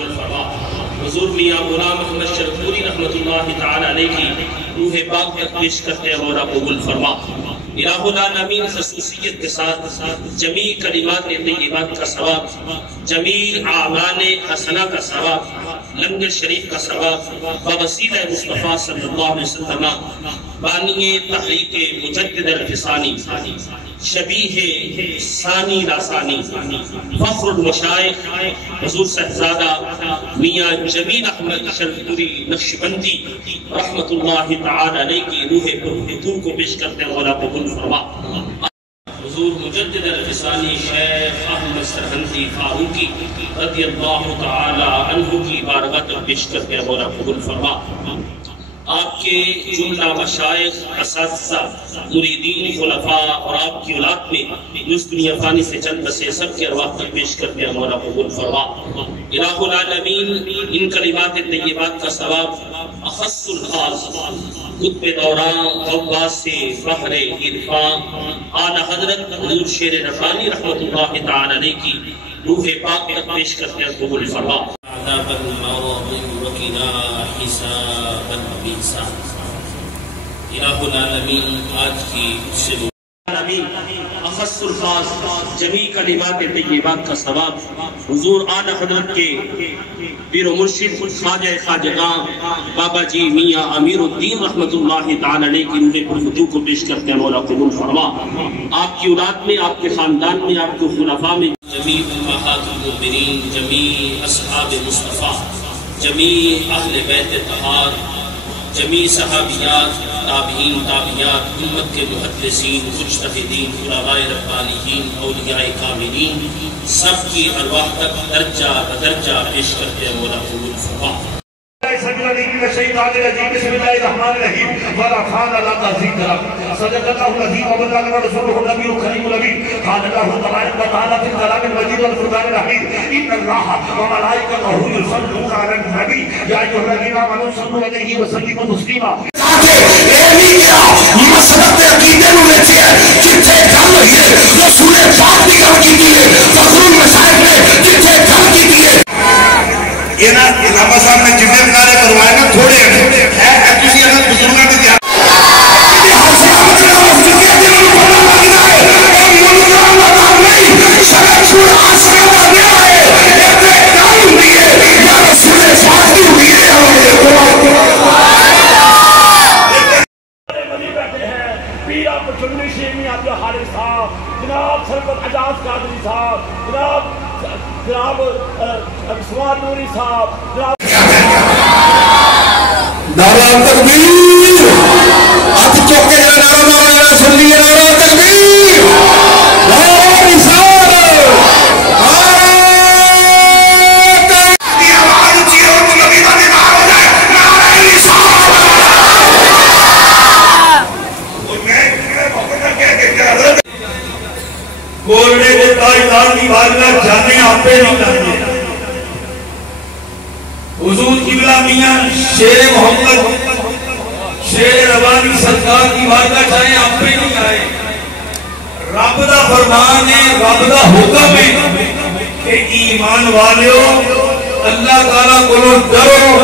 قبول فرما۔ حضور میاں غلام محمد شرپوری رحمۃ اللہ تعالی علیہ کی روح پاک تک پیش کرتے ہیں مولا قبول فرما۔ الہ العالمین خصوصیت کے ساتھ جمیع کلمات طیبات کا ثواب، جمیع اعمال حسنہ کا ثواب، لنگر شریف کا ثواب بوسیلہ مصطفیٰ صلی اللہ علیہ وسلم بانی تحریک مجدد الفسانی، شبیہ ثانی لاسانی، فخر المشائخ حضور صاحبزادہ میاں جمیل احمد شرپوری نقشبندی رحمت اللہ تعالی علیہ کی روح پرفتون کو پیش کرتے ہیں مولا قبول فرما۔ حضور مجدد الفسانی شیخ احمد سرہندی فاروقی رضی اللہ تعالی عنہ کی بارگاہ تک پیش کرتے ہیں مولا قبول فرما۔ آپ کے جملہ مشائخ، اساتذہ، مریدین، خلفاء اور آپ کی اولاد میں جو اس دنیا فانی سے چند بسے سب کے ارواح تک پیش کرتے ہیں مولا قبول فرما۔ الہ العالمین ان کلمات طیبات کا ثواب اخص الخاص قطب دوران غواص سے بحر عرفاں اعلی حضرت حضور شیر ربانی رحمۃ اللہ تعالی علیہ کی روح پاک تک پیش کرتے ہیں قبول فرما۔ عذاب المرض وقنا حسابا بئسا۔ الہ العالمین آج کی سے اخص الخاص جمیع کلمات طیبات کا ثواب حضور اعلی حضرت کے پیر و مرشد خواجہ خواجگاں بابا جی میاں امیر الدین رحمت اللہ تعالی علیہ کی روح پرفتون کو پیش کرتے ہیں مولا قبول فرما۔ آپ کی اولاد میں، آپ کے خاندان میں، آپ کے خلفاء میں جمیع امہات المؤمنین، جمیع اصحاب مصطفیٰ، جمیع اہل بیت طہار، جمیع صحابیات، تابعین، تابعیات، امت کے محدثین، مجتہدین، علماء ربانیین، اولیاء کاملین، سب کی ارواح تک درجہ بدرجہ پیش کرتے ہیں مولا قبول فرما۔ بسم اللہ الرحمن الرحیم ولا خان لا تزيد صدق الله العظیم وبلغ رسوله النبي الكريم الامين قال الله تبارك وتعالى في الكلام المجيد والفرقان الحميد ان الله وملائكته يصلون على النبي يا ايها الذين امنوا صلوا عليه وسلموا تسليما۔ مسلط عقیدے نو ویچے جتھے گل ہوئی ہے رسول پاک دی گل کیتی ہے، فخر المشائخ نے جتھے گل کیتی ہے۔ یہ نا علامہ صاحب نے جتنے بنارے کروائے نا تھوڑے ہیں کسی اگر بزرگاں نے دیا جناب سرکت اجاز قادری صاحب، جناب سوار نوری صاحب، نعرہ تکبیر ہاتھ چوکے جا نعرہ مولانا سن لیے، نعرہ تکبیر، نعرہ رسالت، بولنے کے تاجدار کی بارگاہ جانے آپے نہیں جانے۔ حضور قبلہ میاں شیر محمد شیر ربانی سرکار کی بارگاہ جانے آپے نہیں آئے۔ رب دا فرمان ہے، رب دا حکم ہے کہ ایمان والیو اللہ تعالیٰ کو ڈرو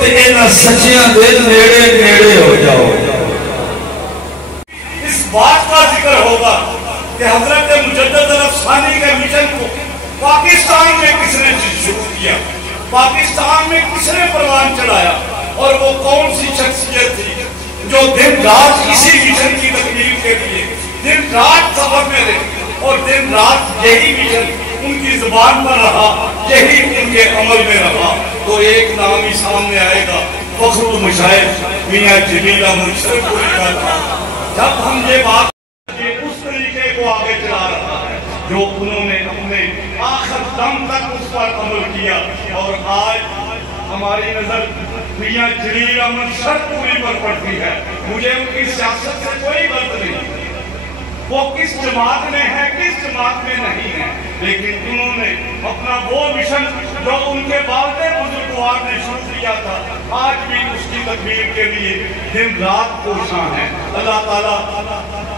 تے اینا سچیاں دل نیڑے نیڑے ہو جاؤ۔ اس بات کا ذکر ہوگا کہ حضرت مجدد الافسانی کے مشن کو پاکستان میں کس نے شروع کیا، پاکستان میں کس نے پروان چڑھایا، اور وہ کون سی شخصیت تھی جو دن رات اسی مشن کی تکمیل کے لیے دن رات سفر میں رہی، اور دن رات یہی مشن ان کی زبان پر رہا، یہی ان کے عمل میں رہا۔ تو ایک نام ہی سامنے آئے گا، فخر المشائخ میاں جمیل احمد شرپوری کا تھا۔ جب ہم یہ بات اس طریقے کو آگے چلا رہا ہے جو انہوں نے اپنے آخر دم تک اس پر عمل کیا، اور آج ہماری نظر میاں جمیل احمد شرپوری پر پڑتی ہے۔ مجھے ان کی سیاست سے کوئی غرض نہیں، وہ کس جماعت میں ہے کس جماعت میں نہیں ہے، لیکن انہوں نے اپنا وہ مشن جو ان کے والد بزرگوار نے شروع کیا تھا، آج بھی اس کی تکمیل کے لیے دن رات کوشاں ہیں۔ اللہ تعالیٰ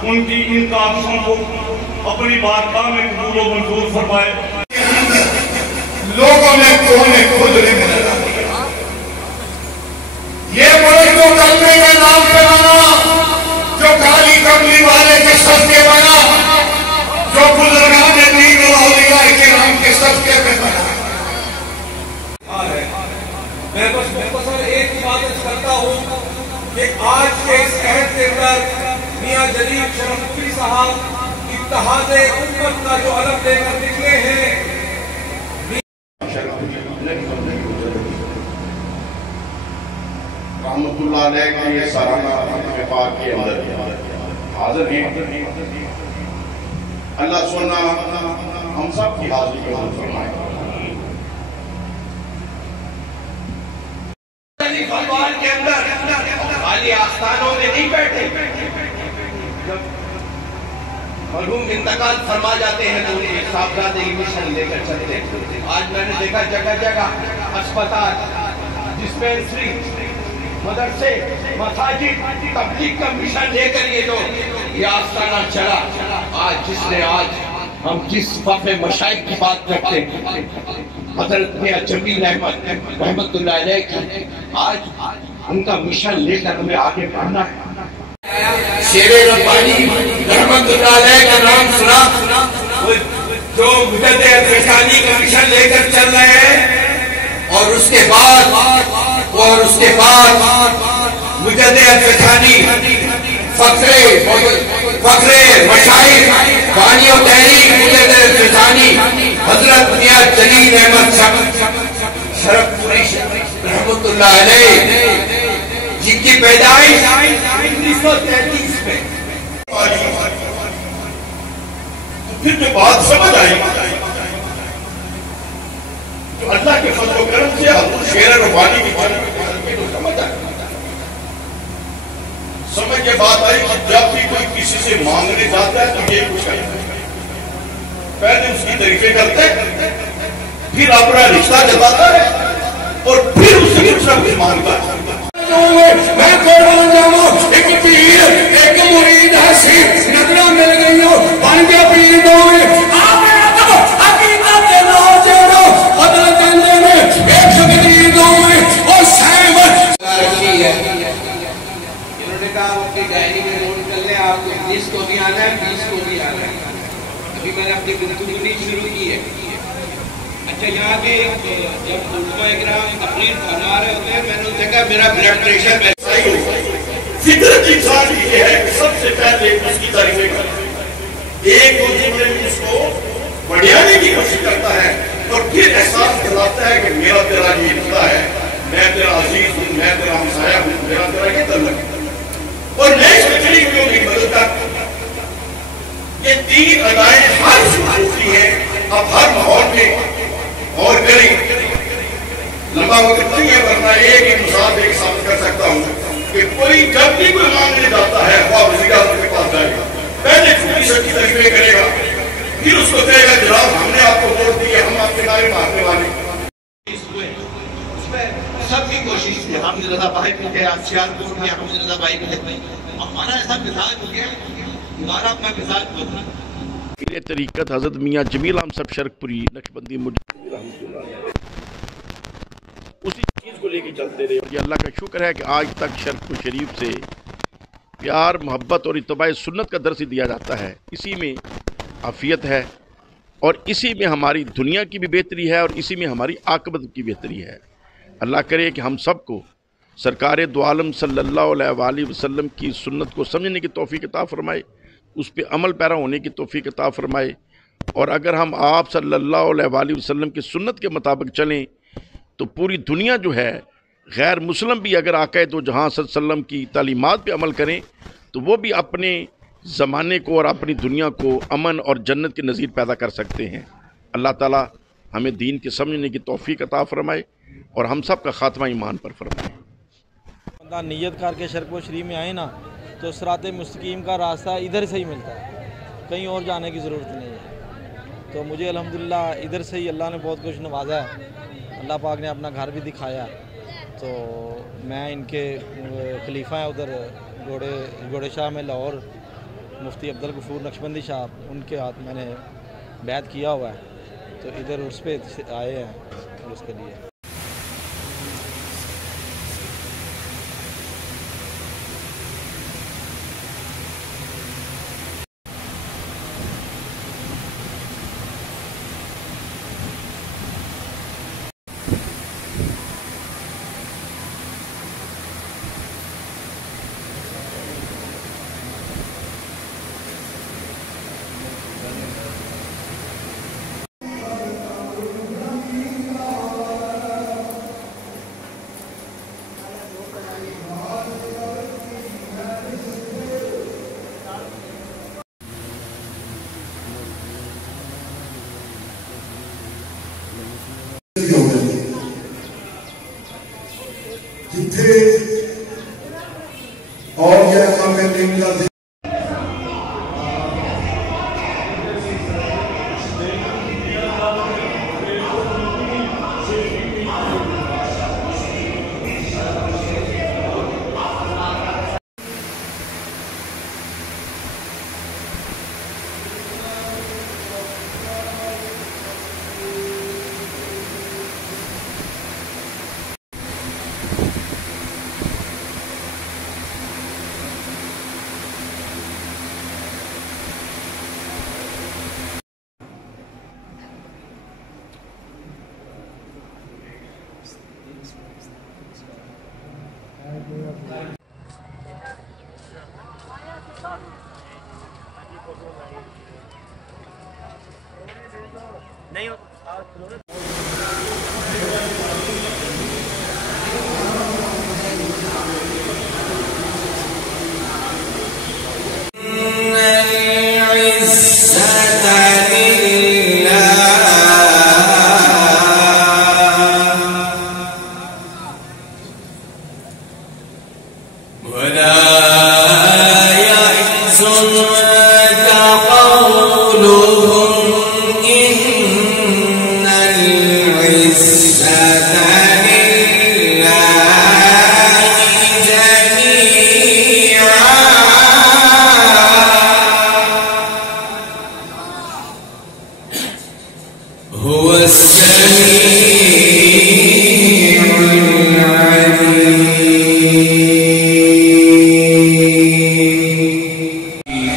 ان کی ان کاوشوں کو اپنی بارگاہ میں قبول و منظور فرمائے۔ लोगों ने कोने खुदरे में लगा दिया। ये मुल्क जो कलमे के नाम पे बना, जो काली कमली वाले के सदके बना, जो बुजुर्गान दीन और औलिया के नाम के सदके पे बना। मैं बस मुख्तसर एक इबादत करता हूँ कि आज के इस अहद के अंदर मियां जलील शरफपुरी साहब इत्तेहादे उम्मत का जो अलग लेकर निकले हैं, रहमतुल्लाह अलैह के ये सालाना इत्तेफाक के अंदर हाजिर हैं। अल्लाह सुन्ना हम सब की हाजिरी को कबूल फरमाए। भगवान के अंदर खाली आस्थानों में नहीं बैठे, जब मरहूम इंतकाल फरमा जाते हैं तो उनके साहबजादे मिशन लेकर चलते हैं। आज मैंने देखा जगह जगह अस्पताल, डिस्पेंसरी, मदरसे, मसाजिद, तबलीग का मिशन लेकर ये आस्थाना चला। आज जिसने आज हम जिस वक़्त मशाइख की बात करते हैं, हज़रत मियां जमील अहमद रहमतुल्लाह अलैह की, आज उनका मिशन लेकर हमें आगे बढ़ना है। शेरे रब्बानी रहमतुल्लाह अलैह का नाम सुना, जो मुजद्दिद अल-फ़िशानी का मिशन लेकर चल रहे हैं, और उसके बाद मुजद्दिद अल-फ़िशानी फखरे मशाइख बानी और तहरीक मुजद्दिद अल-फ़िशानी हज़रत मियां जलील अहमद शरफपुरी रहमतुल्लाह अलैह, जिनकी पैदाइश 1933 में। फिर जो बात समझ आई, जो अल्लाह के फज़ल व करम से हज़रत शेर रब्बानी की तो समझ आई। समझ के बात आई कि जब भी कोई किसी से मांगने जाता है तो ये कुछ करता है, पहले उसकी तरीफे करते हैं, फिर अपना रिश्ता जताता है और फिर उससे कुछ न कुछ मांगता है। मैं कुर्बान जाऊं, एक पीर एक मुरीद हसी नजरा मिल गई हो, बन गया पीर दो डायरी में नोट कर ले, आपको 20 को भी आना है, 20 को भी आना है। अभी मैंने अपनी गुफ्तगू नहीं शुरू की है। अच्छा, यहाँ पे जब उलमा-ए-किराम तकरीर फरमा रहे होते हैं, मैंने उनसे कहा मेरा ब्लड प्रेशर फितरत इंसान ये है कि सबसे पहले उसकी तारीफें करें, एक दूसरे में उसको बढ़ियाने की कोशिश करता है और फिर एहसास दिलाता है कि मेरा तेरा ये रिश्ता है, मैं तेरा अजीज हूँ, मैं तेरा हमसाया हूँ, मेरा तेरा ये तल्लुक है। और नए सोचने क्यों नहीं बदलता? ये तीन अदाएं हर होती है। अब हर माहौल में और करें लंबा वक्त नहीं है, वरना एक ही मिसाल एक साबित कर सकता हूँ कि कोई जब भी कोई मांगने जाता है वह वज़ीर आज़म के पास जाएगा, पहले छोटी छोटी तकरीरें करेगा, फिर उसको कहेगा जनाब हमने आपको वोट दिए, हम आपके नारे मारने वाले। सबकी कोशिश थी, हामिद रज़ा भाई भी थे, आसियारपुर में हामिद रज़ा भाई भी थे। हमारा ऐसा मिजाज हो गया, हमारा अपना मिजाज बदला। ये तरीक़त हज़रत मियां जमील अहमद शरफपुरी नक्शबंदी उसी चीज़ को लेके चलते रहे। और ये अल्लाह का शुक्र है कि आज तक शरफपुर शरीफ से प्यार, मोहब्बत और इत्तबा सुन्नत का दर्स दिया जाता है। इसी में आफियत है और इसी में हमारी दुनिया की भी बेहतरी है और इसी में हमारी आक़िबत की बेहतरी है। अल्लाह करे कि हम सबको सरकार दो आलम सल्लल्लाहु अलैहि वसल्लम की सुन्नत को समझने की तौफीक अता फ़रमाए, उस पर अमल पैरा होने की तौफीक अता फ़रमाए। और अगर हम आप सल्लल्लाहु अलैहि वसल्लम की सुन्नत के मुताबिक चलें तो पूरी दुनिया जो है, गैर मुस्लिम भी अगर आक़ा दो जहां सल्लल्लाहु अलैहि वसल्लम की तालीमात पे अमल करें तो वो भी अपने ज़माने को और अपनी दुनिया को अमन और जन्नत के नज़ीर पैदा कर सकते हैं। अल्लाह ताला हमें दीन के समझने की तौफीक अता फ़रमाए और हम सब का ख़ात्मा ईमान पर फरमाए। बंदा नियत करके शरफपुर शरीफ में आए ना तो सिराते मुस्तकीम का रास्ता इधर से ही मिलता है, कहीं और जाने की ज़रूरत नहीं है। तो मुझे अल्हम्दुलिल्लाह इधर से ही अल्लाह ने बहुत कुछ नवाजा है। अल्लाह पाक ने अपना घर भी दिखाया। तो मैं इनके खलीफा हैं उधर घोड़े शाह में लाहौर, मुफ्ती अब्दुल गफूर नक्शबंदी साहब, उनके हाथ मैंने बैत किया हुआ है। تو ادھر اس پہ آئے ہیں اور اس کے لیے جتھے اور یہ کام کرنے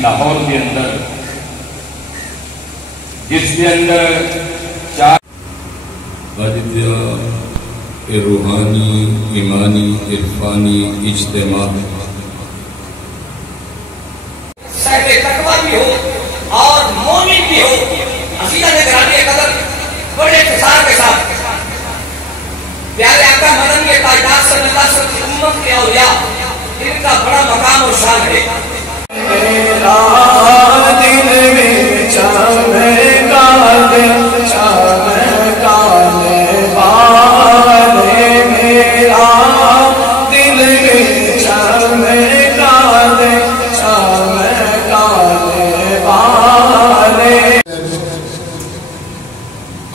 لاہور کے اندر جس کے اندر روحانی ایمانی عرفانی اجتماع تقویٰ بھی ہو اور مومن بھی ہو عقیدہ نگرانی قدر بڑے اختصار کے ساتھ پیارے آقا مدنی تاجدار صلی اللہ علیہ وسلم کی امت کے اولیاء ان کا بڑا مقام اور شان ہے.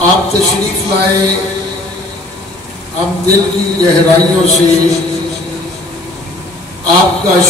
آپ تشریف لائے، ہم دل کی گہرائیوں سے آپ کا